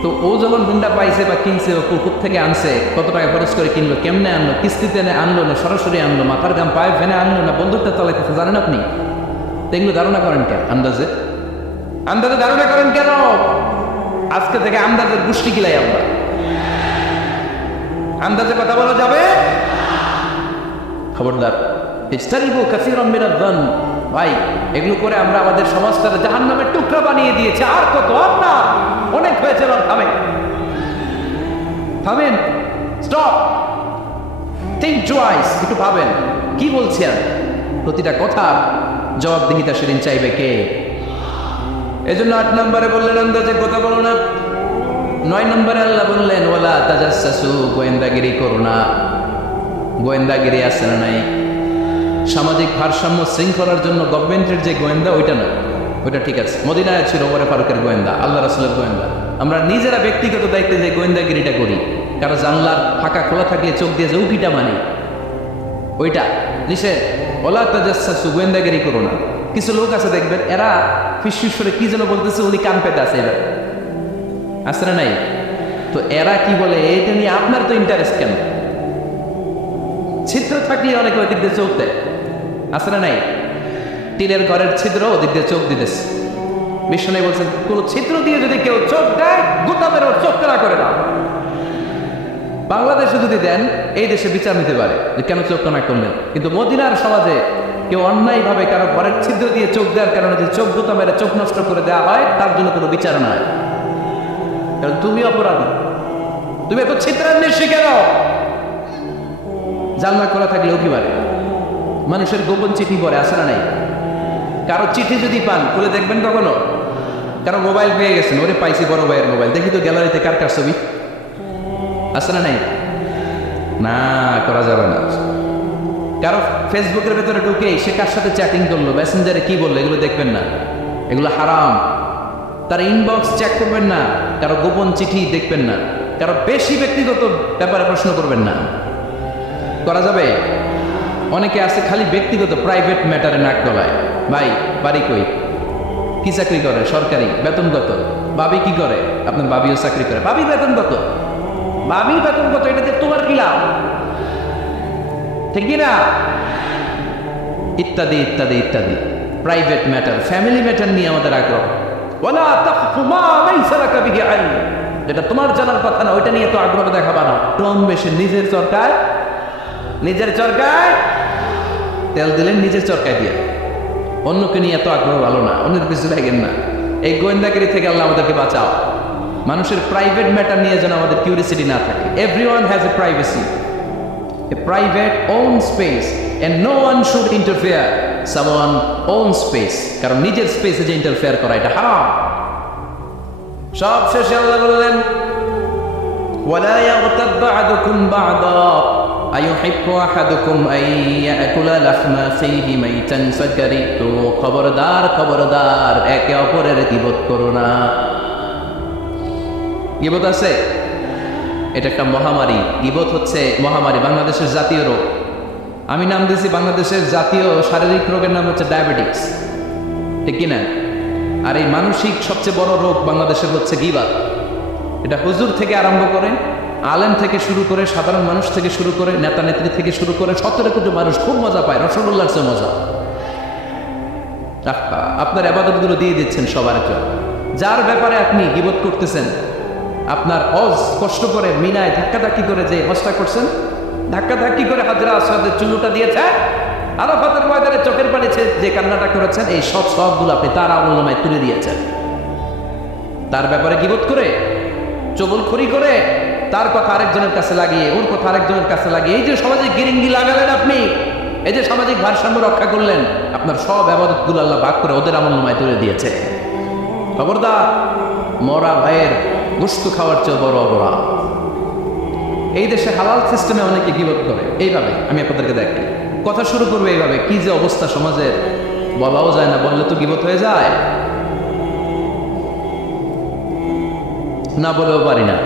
তো ও যখন হুন্ডা পাইছে বা কিনছে, ও কুকুর থেকে আনছে, কত টাকা খরচ করে কিনলো, কেমনে আনলো, কিস্তিতে আনলো না সরাসরি আনলো, মাথার গাম পায়ে ফেনে আনলো না বন্ধুত্ব চালাইতেছে, জানেন আপনি? এগুলো ধারণা করেন কেন? আন্দাজে ধারণা করেন কেন? আজকে থেকে আন্দাজের গোষ্ঠী কিলাই আমরা। আন্দাজে কথা বলা যাবে? খবরদার। ভাই, এগুলো করে আমরা আমাদের সমাজটাকে জাহান্নামের টুকরা বানিয়ে দিয়েছি। আর কত? আপনার অনেক হয়েছে। থামেন, স্টপ, থিংক টুয়াইস, একটু ভাবেন কি বলছি আমি। প্রতিটা কথা জবাবদিহিতা সেদিন চাইবে কে? এজন্য 8 নম্বরে বললেন আন্দাজে কথা বলো না। 9 নম্বরে আল্লাহ বললেন ওয়ালা তাজাসসু, গোয়েন্দাগিরি করো না। গোয়েন্দাগিরি আছে না নাই? সামাজিক ভারসাম্য শৃঙ্খলার জন্য গভর্নমেন্টের যে গোয়েন্দা, ওইটা না, ওইটা ঠিক আছে। মদিনায় ছিল ওমরে ফারুকের গোয়েন্দা, আল্লাহ রাসূলের গোয়েন্দা। আমরা নিজেরা ব্যক্তিগত দায়িত্বে যে গোয়েন্দাগিরিটা করি, কারো জানলার ফাঁকা খোলা থাকলে চোখ দিয়ে যে উকিটা মানি, ওইটা নিষেধ। ওয়ালা তাজাসসু, গোয়েন্দাগিরি করো না। কিছু লোক আছে দেখবেন, এরা ফিসফিস করে কি যেন বলতেছে, উনি কান পেতে আছে, এবার আছে না নাই? তো এরা কি বলে, এটা নিয়ে আপনার তো ইন্টারেস্ট কেন? ছিদ্র থাকলে অনেকে ওই দিক দিয়ে চোখ দেয়, আছে না নাই? টিনের ঘরের ছিদ্র, ওদিক দিয়ে চোখ দিতেছে। বিষ্ণু বলছেন, কোন ছিদ্র দিয়ে যদি কেউ চোখ দেয়, গোটামের ওর চোখ না করে না। বাংলাদেশে যদি দেন, এই দেশে বিচার নিতে পারে যে কেন চোখ না করলেন। কিন্তু মদিনার সমাজে কেউ অন্যায় ভাবে কারো ঘরের ছিদ্র দিয়ে চোখ দেওয়ার কারণে যে চোখ দুটো মেরে চোখ নষ্ট করে দেওয়া হয়, তার জন্য কোনো বিচার নয়। কারণ তুমি অপরাধী, তুমি এত ছিদ্রান্বের শিখে দাও। জানলা করা থাকলে উঠি পারে, মানুষের গোপন চিঠি পড়ে, আসে না নাই? কারো চিঠি যদি পান, খুলে দেখবেন কখনো? কারো মোবাইল পেয়ে গেছেন, ওরে পাইছি বড় ভাইয়ের মোবাইল, দেখি তো গ্যালারিতে কার কার ছবি, আসে না নাই? না, করা যাবে না। কারো ফেসবুকের ভেতরে ঢুকে সে কার সাথে চ্যাটিং করলো, মেসেঞ্জারে কি বললো, এগুলো দেখবেন না, এগুলো হারাম। তার ইনবক্স চেক করবেন না, কারো গোপন চিঠি দেখবেন না, কারো বেশি ব্যক্তিগত ব্যাপারে প্রশ্ন করবেন না। করা যাবে? অনেকে আছে খালি ব্যক্তিগত প্রাইভেট ম্যাটারে নাক গলায়। ভাই, বাড়ি কই, কি চাকরি করে, সরকারি, বেতন কত? ভাবি কি করে? আপনার ভাবিও চাকরি করে, ভাবি বেতন কত? ভাবি বেতন কত? এটাতে তোমার কি লাভ? ঠিক না? ইত্যাদি ইত্যাদি ইত্যাদি। প্রাইভেট ম্যাটার, ফ্যামিলি ম্যাটার নিয়ে আমাদের আগ্রহ। ওয়ালা তাকফু মা লাইসা লাকা বিহি ইলম, যেটা তোমার জানার কথা না, ওইটা নিয়ে তো আগ্রহ দেখাবা না। টন বেশি নিজের চরকায় তেল দিলেন, নিজের চরকায় দিয়ে। অন্যকে নিয়ে এত আগ্রহ ভালো না, অন্যের পিছু লাগেন না। এই গোয়েন্দাগিরি থেকে আল্লাহ আমাদেরকে বাঁচাও। মানুষের প্রাইভেট ম্যাটার নিয়ে যেন আমাদের কিউরিসিটি না থাকে। Everyone has a privacy, a private own space, and no one should interfere someone own space, কারণ নিজের স্পেসে যে ইন্টারফেয়ার করা এটা হারাম। সব শেষে আল্লাহ বললেন ওয়ালা ইয়াগতাব বা'দুকুম বা'দা আইয়ুহিব্বু আহাদুকুম আন ইয়াকুলা লাহমা আখিহি মাইতান ফাকারিহু, খবরদার একে অপরের গীবত করো না। গীবত আছে, এটা একটা মহামারী। গীবত হচ্ছে মহামারী, বাংলাদেশের জাতীয় রোগ। আমি নাম দিয়েছি বাংলাদেশের জাতীয় শারীরিক রোগের নাম হচ্ছে ডায়াবেটিক্স, ঠিক কিনা? আর এই মানসিক সবচেয়ে বড় রোগ বাংলাদেশের হচ্ছে গীবত। এটা হুজুর থেকে আরম্ভ করে, আলেম থেকে শুরু করে, সাধারণ মানুষ থেকে শুরু করে, নেতা নেত্রী থেকে শুরু করে 17 কোটি মানুষ খুব মজা পায়, রসগোল্লার চেয়ে মজা। আপনার ইবাদতগুলো দিয়ে দিচ্ছেন সবার জন্য। যার ব্যাপারে আপনি গীবত করতেছেন, আপনার কষ্ট করে মিনায় ধাক্কাধাক্কি করে যে হজটা করছেন, ধাক্কাধাক্কি করে হাজরা আসওয়াদের চুলুটা দিয়েছে, আরাফাতের ময়দানে চোখের পানি যে কান্নাটা করেছেন, এই সবগুলো আপনি তার আমলনামায় তুলে দিয়েছেন। তার ব্যাপারে গীবত করে, চগলখড়ি করে, তার কথা আরেকজনের কাছে লাগিয়ে, ওর কথা আরেকজনের কাছে লাগিয়ে, এই যে সামাজিক গিরিঙ্গি লাগালেন আপনি, এই যে সামাজিক ভারসাম্য রক্ষা করলেন, আপনার সব ইবাদতগুলো আল্লাহ ভাগ করে ওদের আমলনামায় তুলে দিয়েছে। খবরদার, মরা ভাইয়ের গোশত খাওয়ার চেয়ে বড় অপরাধ। এই দেশে হালাল সিস্টেমে অনেকে গীবত করে এইভাবে। আমি আপনাদেরকে দেখি, কথা শুরু করবে এইভাবে, কি যে অবস্থা সমাজের, বলাও যায় না, বললে তো গীবত হয়ে যায়, না বলেও পারি না,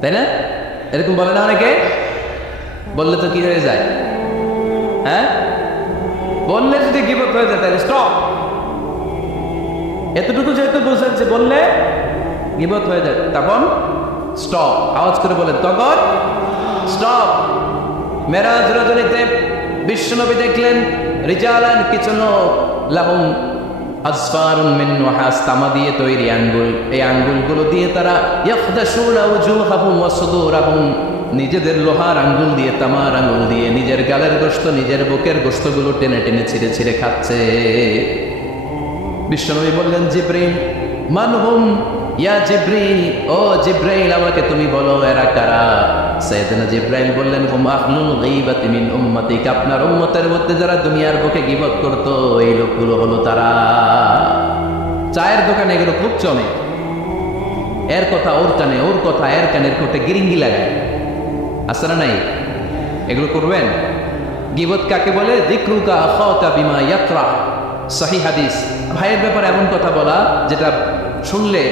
তাই না? এরকম বলে না অনেকে? বললে তো কি হয়ে যায়? হ্যাঁ, বললে যদি গীবত হয়ে যায় তাহলে স্টপ। এতটুকু যেহেতু বুঝেন যে বললে গীবত হয়ে যায়, তখন স্টপ। আওয়াজ করে বলেন, তখন স্টপ। মেরাজ রজনীতে বিশ্বনবী দেখলেন রিজালান, কিছু লোক, লাহুম আসফারুন মিন নুহাস, তামা দিয়ে তৈরি আঙ্গুল, এই আঙ্গুলগুলো দিয়ে তারা ইয়াখদাশুনা উজুহাহুম ওয়া সুদুরাহুম, নিজেদের লোহার আঙ্গুল দিয়ে, তামার আঙ্গুল দিয়ে নিজের গালের গোশত, নিজের বুকের গোশতগুলো টেনে টেনে ছিঁড়ে ছিঁড়ে খাচ্ছে। বিশ্বনবী বললেন, জিবরিল মানহুম ইয়া জিবরিল, ও জিবরাইল আমাকে তুমি বলো এরা কারা? সাইয়েদনা জিবরাইল বললেন, হুম আহলুল গীবাতি মিন উম্মতিক, আপনার উম্মতের মধ্যে যারা দুনিয়ার বুকে গীবত করতো এই লোকগুলো হলো তারা। চায়ের দোকানে এগুলো খুব চলে, এর কথা ওর কানে, ওর কথা এর কানের কোটে গিরিঙ্গি লাগায়, আছে না নাই? এগুলো করবেন। গীবত কাকে বলে? যিকরুকা আখাকা বিমা ইয়াকরাহ, সহিহ হাদিস। ভাইয়ের ব্যাপারে এমন কথা বলা যেটা শুনলে,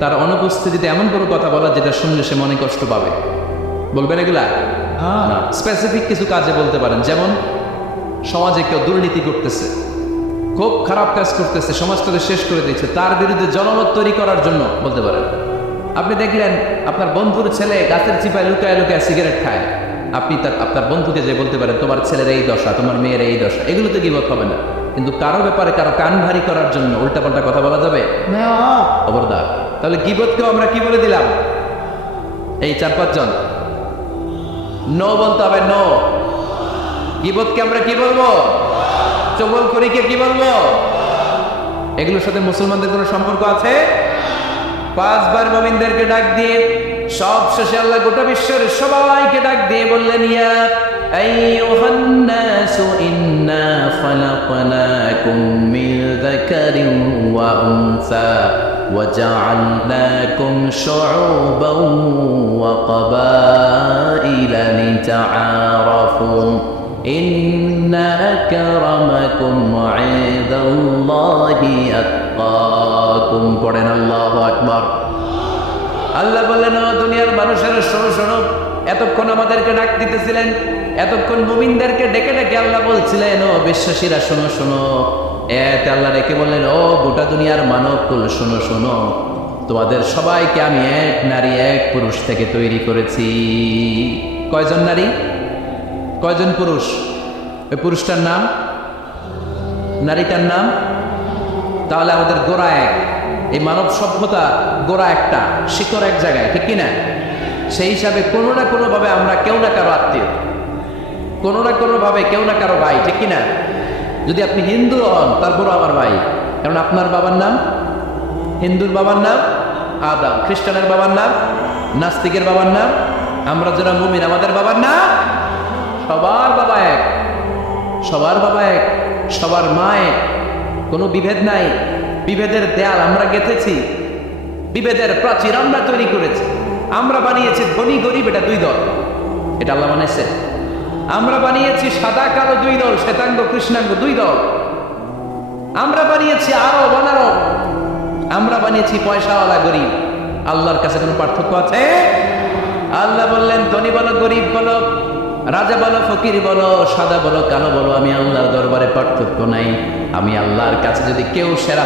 তার অনুপস্থিতিতে এমন কোনো কথা বলা যেটা শুনলে সে মনে কষ্ট পাবে। বলবেন এগুলা? না, স্পেসিফিক কিছু কাজে বলতে পারেন। যেমন সমাজে কেউ দুর্নীতি করতেছে, খুব খারাপ কাজ করতেছে, সমাজটাকে শেষ করে দিচ্ছে, তার বিরুদ্ধে জনমত তৈরি করার জন্য বলতে পারেন। আপনি দেখলেন আপনার বন্ধুর ছেলে গাছের চিপায় লুকায় লুকায় সিগারেট খায়, আপনি আপনার বন্ধুকে যে বলতে পারেন তোমার ছেলের এই দশা, তোমার মেয়ের এই দশা, এগুলো তো গীবত হবে না। কিন্তু কারো ব্যাপারে কারো কান ভারী করার জন্য উল্টাপাল্টা কথা বলা যাবে? খবরদার। তাহলে গীবতকেও আমরা কি বলে দিলাম? এই 4-5 জন নো বলতে হবে, নো। গীবতকে আমরা কি বলবো? চগলখড়িকে কি বলবো? এগুলোর সাথে মুসলমানদের কোনো সম্পর্ক আছে? 5 বার মুমিনদেরকে ডাক দিয়ে সব শেষে আল্লাহ গোটা বিশ্বের সবাইকে ডাক দিয়ে বললেন, ইয়া আইয়ুহান নাসু ইন্না খালাকনাকুম মিন যাকারিন ওয়া উনসা ওয়া জাআলনাকুম শুউবান ওয়া ক্বাবাইলা লিতাআরাফু ইন্না আকরামাকুম ইনদাল্লাহি আতকাকুম। পড়েন আল্লাহু আকবার। আল্লাহ বললেন, ও দুনিয়ার মানুষেরা শোনো শোনো, এতক্ষণ আমাদেরকে ডাক দিতেছিলেন, এতক্ষণ মুমিনদেরকে ডেকে ডেকে আল্লাহ বলছিলেন, ও বিশ্বাসীরা শোনো শোনো। এতে আল্লাহ ডেকে বললেন, ও গোটা দুনিয়ার মানবকুল শোনো শোনো, তোমাদের সবাইকে আমি এক নারী এক পুরুষ থেকে তৈরি করেছি। কয়জন নারী, কয়জন পুরুষ? ওই পুরুষটার নাম, নারীটার নাম। তাহলে আমাদের গোড়া এক, এই মানব সভ্যতা গোড়া একটা, শিকড় এক জায়গায়, ঠিক কিনা? সেই হিসাবে কোনো না কোনো ভাবে আমরা কেউ না কারো আত্মীয়, কোনো না কোনো ভাবে কেউ না কারো ভাই, ঠিক কিনা? যদি আপনি হিন্দু হন তারপরও আমার ভাই, কারণ আপনার বাবার নাম, হিন্দুর বাবার নাম আদম, খ্রিস্টানের বাবার নাম, নাস্তিকের বাবার নাম, আমরা যারা মুমিন আমাদের বাবার নাম, সবার বাবা এক, সবার বাবা এক, সবার মা এক, কোনো বিভেদ নাই। বিভেদের দেয়াল আমরা গেঁথেছি, বিভেদের প্রাচীর আমরা তৈরি করেছি, আমরা বানিয়েছি ধনী গরিব এটা 2 দল, এটা আল্লাহ বানিয়েছে। আমরা বানিয়েছি সাদা কালো 2 দল, শ্বেতাঙ্গ কৃষ্ণাঙ্গ 2 দল। আমরা বানিয়েছি আরব অনারব, আমরা বানিয়েছি পয়সাওয়ালা গরিব। আল্লাহর কাছে কোনো পার্থক্য আছে? আল্লাহ বললেন, ধনী বলো গরিব বলো, রাজা বলো ফকির বলো, সাদা বলো কালো বলো, আমি আল্লাহর দরবারে পার্থক্য নাই। আমি আল্লাহর কাছে যদি কেউ সেরা